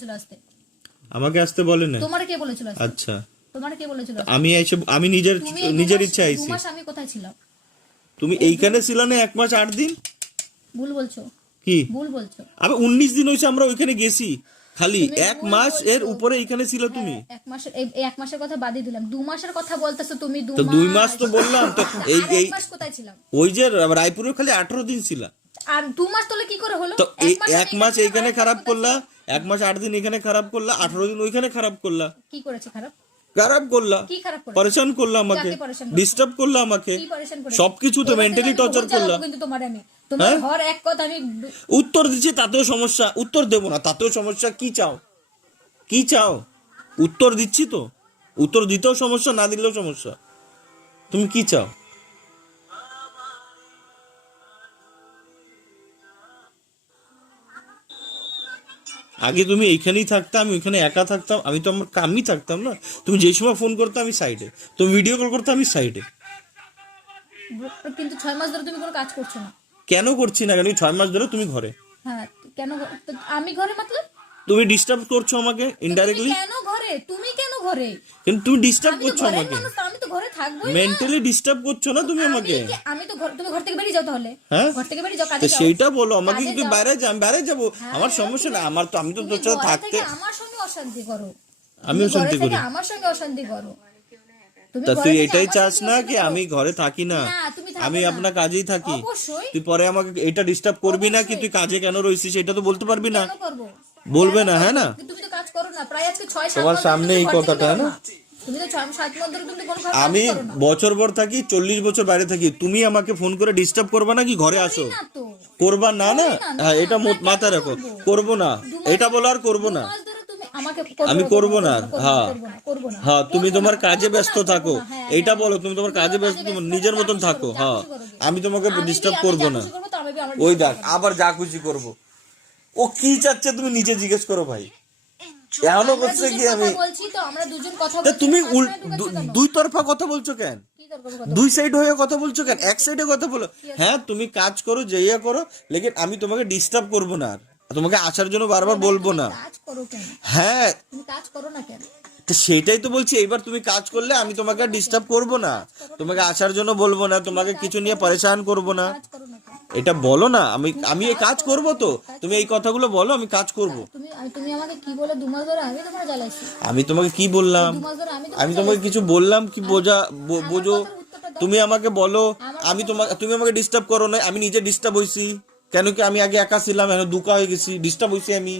বলেছিল আসতে? আমাকে আসতে বলে না। তোমার কে বলেছিল আসতে? আচ্ছা, তোমার কে বলেছিল? আমি নিজের ইচ্ছা আইছি। 2 মাস আমি কোথায় ছিলাম? তুমি এইখানে ছিল না 1 মাস 8 দিন? ভুল বলছো, কি ভুল বলছো। আবে 19 দিন হইছে আমরা ওইখানে গেছি, খালি তুমি 1 ভুল মাস এর বলছো। উপরে এইখানে ছিল তুমি। 1 মাসের এই 1 মাসের কথা বাদই দিলাম, 2 মাসের কথা বলতেছো তুমি। 2 তো মাস 2 মাস তো বললাম তো। এই আর 1 মাস কোথায় ছিলাম? ওই যে রায়পুরে খালি 18 দিন ছিল। আর 2 মাস তোলে কি করে হলো? তো 1 1 মাস এইখানে খারাপ করলা, 1 মাস 8 দিন এখানে খারাপ করলা, 18 দিন ওইখানে খারাপ করলা। কি করেছে খারাপ? খারাপ করলা, কি খারাপ করেছে? পরেশান করলা আমাকে, যাকে পরেশান করছো? ডিস্টার্ব করলা আমাকে, কি পরেশান করেছে? সবকিছু তো মেন্টালি টর্চার করলা। কিন্তু তোমার আমি তোমার ঘর এক কথা আমি উত্তর দিচ্ছি তাতেও সমস্যা, উত্তর দেবো না তাতেও সমস্যা। কি চাও, কি চাও? উত্তর দিচ্ছি তো, উত্তর দিতেও সমস্যা, না দিলেও সমস্যা। তুমি কি চাও? আগে তুমি এইখানেই থাকতাম, আমি ওইখানে একা থাকতাম, আমি তো আমার কামই থাকতাম না। তুমি যেই সময় ফোন করতে আমি সাইডে, তুমি ভিডিও কল করতে আমি সাইডে। কিন্তু 6 মাস ধরে তুমি কোনো কাজ করছো না। কেন করছি না? কেন 6 মাস ধরে তুমি ঘরে? হ্যাঁ, কেন তো আমি ঘরে মতলব? তুমি ডিস্টার্ব করছো আমাকে ইনডাইরেক্টলি। কেন ঘরে? তুমি কেন ঘরে? কিন্তু তুমি ডিস্টার্ব আমি তো করছো ঘরের আমাকে, মানুষ, আমি তো ঘরে থাকবোই না। মেন্টালি ডিস্টার্ব করছো না তুমি আমাকে। আমি তো তুমি ঘর থেকে বেরিয়ে যাও তাহলে। হ্যাঁ, ঘর থেকে বেরিয়ে যাও, তো কাজে যাও। সেইটা বলো আমাকে। কাজে কিন্তু যাও। বাইরে যাই, বাইরে যাবো, আমার সমস্যা না। আমার তো, আমি তো তুমি তোর সাথে ঘরে থাকতে, থেকে আমার সঙ্গে অশান্তি করো। আমিও তুমি শান্তি ঘরে থেকে করি। আমার সঙ্গে অশান্তি করো। তুমি তা ঘরে তুই থেকে এটাই আমার চাস সঙ্গে না অশান্তি কি করো। আমি ঘরে থাকি না? না, তুমি থাকো আমি না। আপনার কাজেই থাকি। অবশ্যই। তুই পরে আমাকে এটা ডিস্টার্ব করবি না কি? তুই কাজে কেন রইছিস সেটা তো বলতে পারবি না? কেন করবো? বলবে কেন না, হ্যাঁ করবো? না? তুমি তো কাজ করো না প্রায় আজকে 6-7 তোমার মাস সামনে এই কথাটা, না? না? তুমি তো 6-7 মাস ধরে কিন্তু কোনো কাজ আমি করো না। বছর ভর থাকি, 40 বছর বাইরে থাকি, তুমি আমাকে ফোন করে ডিস্টার্ব করবা না কি? ঘরে আসো, না তো। করবা না? না, না, হ্যাঁ, এটা না, কেন মাথায় রাখো। করবো? করবো না, 2 মাস এটা বলো আর করবো 2 না। মাস ধরে তুমি আমাকে আমি করবো না। হ্যাঁ, করবো না। হ্যাঁ, তুমি করবো তোমার না, কাজে করবো ব্যস্ত না, থাকো, করবো না, হ্যাঁ, এইটা হ্যাঁ। বলো। তুমি তোমার কাজে ব্যস্ত, তোমার নিজের মতন থাকো। যা হ্যাঁ, খুশি করো গে। আমি তোমাকে ডিস্টার্ব করবো যা না। খুশি করবো তো আমি আমার ওই disturb দেখ করবো না। আবার যা খুশি করবো। ও কি চাচ্ছে তুমি নিজে জিজ্ঞেস করো ভাই। এমনও আমরা করছে দুজন কি কথা আমি, বলছি তো, আমরা দুজন কথা তা বলছি, তুমি মাঝখানে ঢুকাচ্ছো কেন? দুই তরফা কথা বলছো কেন? কি দরকার কথা? দুই সাইড হয়ে কথা বলছো কেন? এক সাইডে কথা বলো। হ্যাঁ, তুমি কাজ করো, যেইয়া করো, লেকিন আমি তোমাকে ডিস্টার্ব করবো না, আর তোমাকে আসার জন্য বারবার বলবো না। কাজ করো কেন? হ্যাঁ, তুমি কাজ করো না কেন? তো সেটাই তো বলছি। এইবার তুমি কাজ করলে আমি তোমাকে ডিস্টার্ব করবো না, তোমাকে আসার জন্য বলবো না, তোমাকে কিছু নিয়ে পরেশান করবো না। কাজ করো না কেন? এটা বলো না। আমি এই কাজ করব তো, তুমি এই কথাগুলো বলো, আমি কাজ করব। তুমি আমাকে কি বলে 2 মাস ধরে আমি তোমার জ্বালাইছি? আমি তোমাকে কি বললাম? 2 মাস ধরে আমি আমি তোমাকে কিছু বললাম কি? বোঝো। কথার উত্তরটা দাও। তুমি আমাকে বলো। তুমি আমাকে ডিস্টার্ব করো না, আমি নিজে ডিস্টার্ব হইছি। কেন কি? আমি আগে একা ছিলাম, এখন দুকা হয়ে গেছি, ডিস্টার্ব হইছি আমি।